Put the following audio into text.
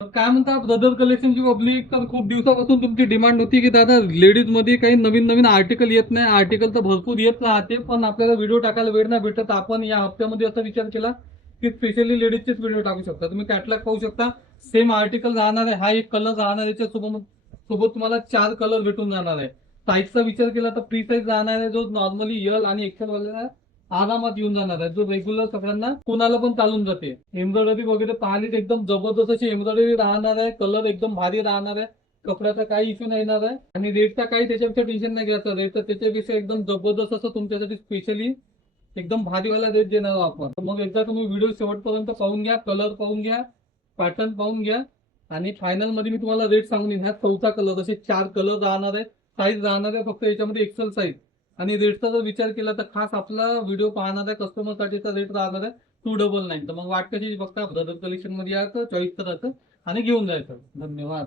काय म्हणता brother कलेक्शनची public, तर खूप दिवसापासून तुमची डिमांड होती की दादा लेडीज मध्ये काही नवीन नवीन आर्टिकल येत नाही. आर्टिकल तर भरपूर येत राहते, पण आपल्याला व्हिडिओ टाकायला वेळ नाही भेटत. आपण या हप्त्यामध्ये असा विचार केला की स्पेशली लेडीजचेच व्हिडिओ टाकू शकता. तुम्ही कॅटलॉग पाहू शकता. सेम आर्टिकल राहणार आहे. हा एक कलर राहणार आहे, याच्या सोबत तुम्हाला 4 कलर भेटून जाणार आहे. साईजचा विचार केला तर फ्री साईज राहणार आहे, जो नॉर्मली यल आणि एक्सेल वाल्याला आरामात येऊन जाणार आहे, जो रेग्युलर सगळ्यांना कोणाला पण चालून जाते. एम्ब्रॉयडरी वगैरे पाहिली तर एकदम जबरदस्त अशी एम्ब्रॉयडरी राहणार आहे. कलर एकदम भारी राहणार आहे. कपड्याचा काही इश्यू नाही येणार आहे. आणि रेटचा काही त्याच्यापेक्षा टेन्शन नाही घ्यायचं. रेट तर त्याच्यापेक्षा एकदम जबरदस्त असं तुमच्यासाठी स्पेशली एकदम भारीवाला रेट देणार आहोत आपण. तर मग एकदा तुम्ही व्हिडिओ शेवटपर्यंत पाहून घ्या, कलर पाहून घ्या, पॅटर्न पाहून घ्या, आणि फायनल मध्ये मी तुम्हाला रेट सांगून देईन. ह्या 4था कलर, असे 4 कलर राहणार आहे. साईज राहणार आहे फक्त याच्यामध्ये एक्सेल साईज. आणि रेटचा जर विचार केला तर खास आपला व्हिडिओ पाहणाऱ्या कस्टमर साठीचा रेट राहणार आहे 299. तर मग वाट कशी बघता, ब्रदर कलेक्शन मध्ये यायचं, चॉईस करायचं आणि घेऊन जायचं. धन्यवाद.